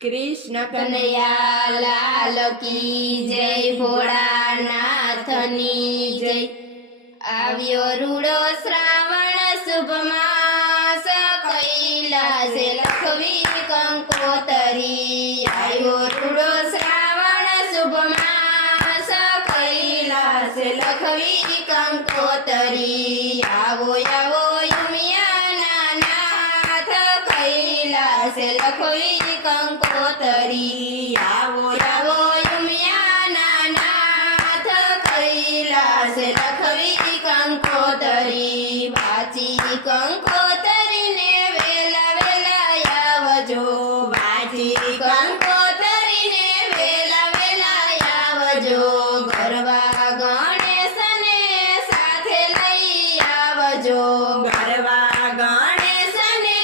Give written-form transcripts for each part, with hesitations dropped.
कृष्ण कन्हैया लाल की जय, भोळानाथनी जय। આવ્યો રૂડો શ્રાવણ શુભ માસ, કૈલાસે લખવી કંકોતરી। આવ્યો રૂડો શ્રાવણ શુભ માસ, કૈલાસે લખવી કંકોતરી। આવો આવો ઉમિયાના નાથ, કૈલાસે લખવી કંકોતરી। આવો આવો ઉમિયાના નાથ, કૈલાસે લખવી કંકોતરી। વાંચી કંકોતરીને વેલા વેલા આવજો, વાંચી કંકોતરીને વેલા વેલા આવજો। ગરબા ગણેશને સાથે લઈ આવજો, ગરબા ગણેશને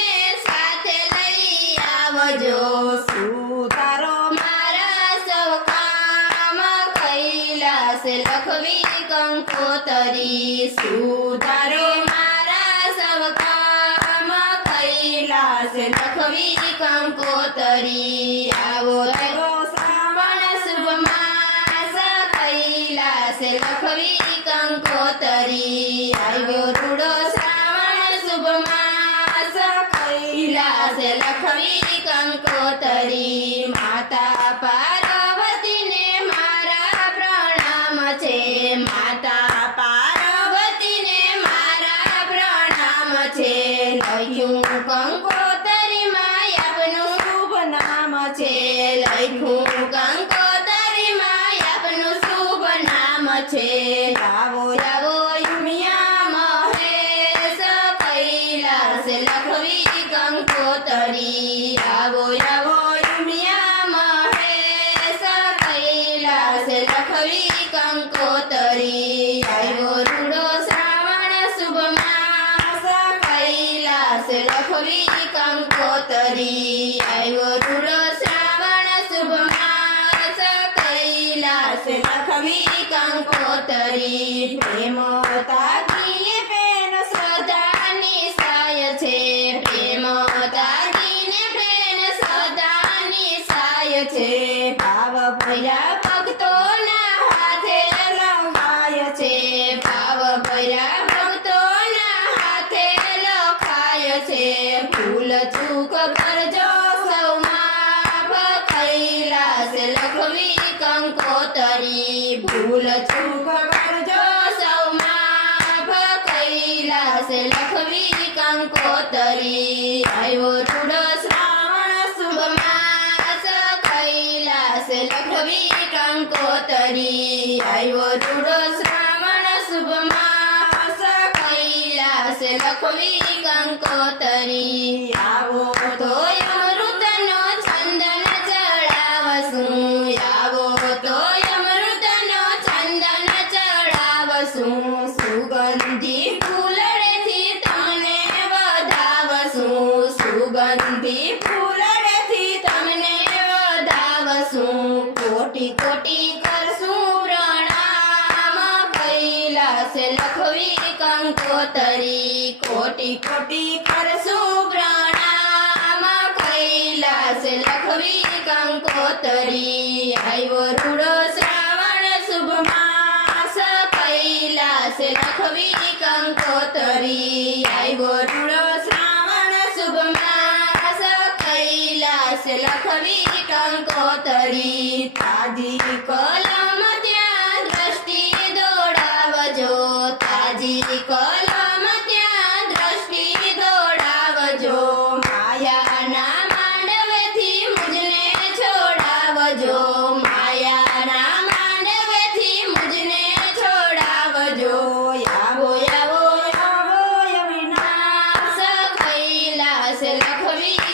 સાથે લઈ આવજો। સુધારો મારા સૌ કામ, કૈલાસે લખવી કંકોતરી। સુધારો મારા સૌ કામ, કૈલાસે લખવી કંકોતરી। આવો આવો શ્રાવણ શુભ માસ, કૈલાસે લખવી કંકોતરી। આવ્યો રૂડો શ્રાવણ શુભ માસ, કૈલાસે લખવી કંકોતરી। માતા પાર્વતીને મારા પ્રણામ છે, માતા પાર્વતીને મારા પ્રણામ છે। લખ્યું કંકોતરીમાં આપનું શુભ નામ છે, લખ્યું કંકોતરીમાં આપનું શુભ નામ છે। આવો આવો ઉમિયા મહેશ, કૈલાસે લખવી કંકોતરી। આવો આવો ઉમિયા મહેશ, કૈલાસે લખવી કંકોતરી। આવ્યો રૂડો શ્રાવણ શુભ માસ, કૈલાસે લખવી કંકોતરી। આવ્યો રૂડો શ્રાવણ શુભ માસ, કૈલાસે લખવી કંકોતરી। પ્રેમ તાગીને પ્રેમ શ્રદ્ધાની સાય છે, પ્રેમ તાગીને પ્રેમ શ્રદ્ધાની સાય છે। ભાવ ભર્યા ભક્તોના હાથે લખાય છે, ભાવ ભર્યા ભક્તોના હાથે લખાય છે। ભૂલ ચૂક કરજો સૌ માફ, કૈલાસે લખવી કંકોતરી। ભૂલ ચૂક કરજો સૌ માફ, કૈલાસે લખવી કંકોતરી। આવ્યો રૂડો શ્રાવણ શુભ માસ, કૈલાસે લખવી કંકોતરી। આવ્યો રૂડો શ્રાવણ શુભ માસ, કૈલાસે લખવી કંકોતરી। આવો તો અમૃતનો ચંદન ચડાવશું, આવો તો અમૃતનો ચંદન ચડાવશું। સુગંધી ફૂલડેથી તમને વધાવશું, સુગંધી ફૂલડેથી તમને વધાવશું। કોટી કોટી કરશું પ્રણામ, કૈલાસે લખવી કંકોતરી। કોટી કોટી કરશું પ્રણામ, કૈલાસે લખવી કંકોતરી। આવ્યો રૂડો શ્રાવણ શુભ માસ, કૈલાસે લખવી કંકોતરી। આવ્યો રૂડો શ્રાવણ શુભ માસ, કૈલાસે લખવી કંકોતરી। તાજી કલમ ત્યાં દ્રષ્ટિ દોડાવજો, તાજી કલમ ત્યાં દ્રષ્ટિ દોડાવજો। માયાના માંડવેથી મુજને છોડાવજો, માયાના માંડવેથી મુજને છોડાવજો। આવો આવો આવો અવિનાશ, કૈલાસે લખવી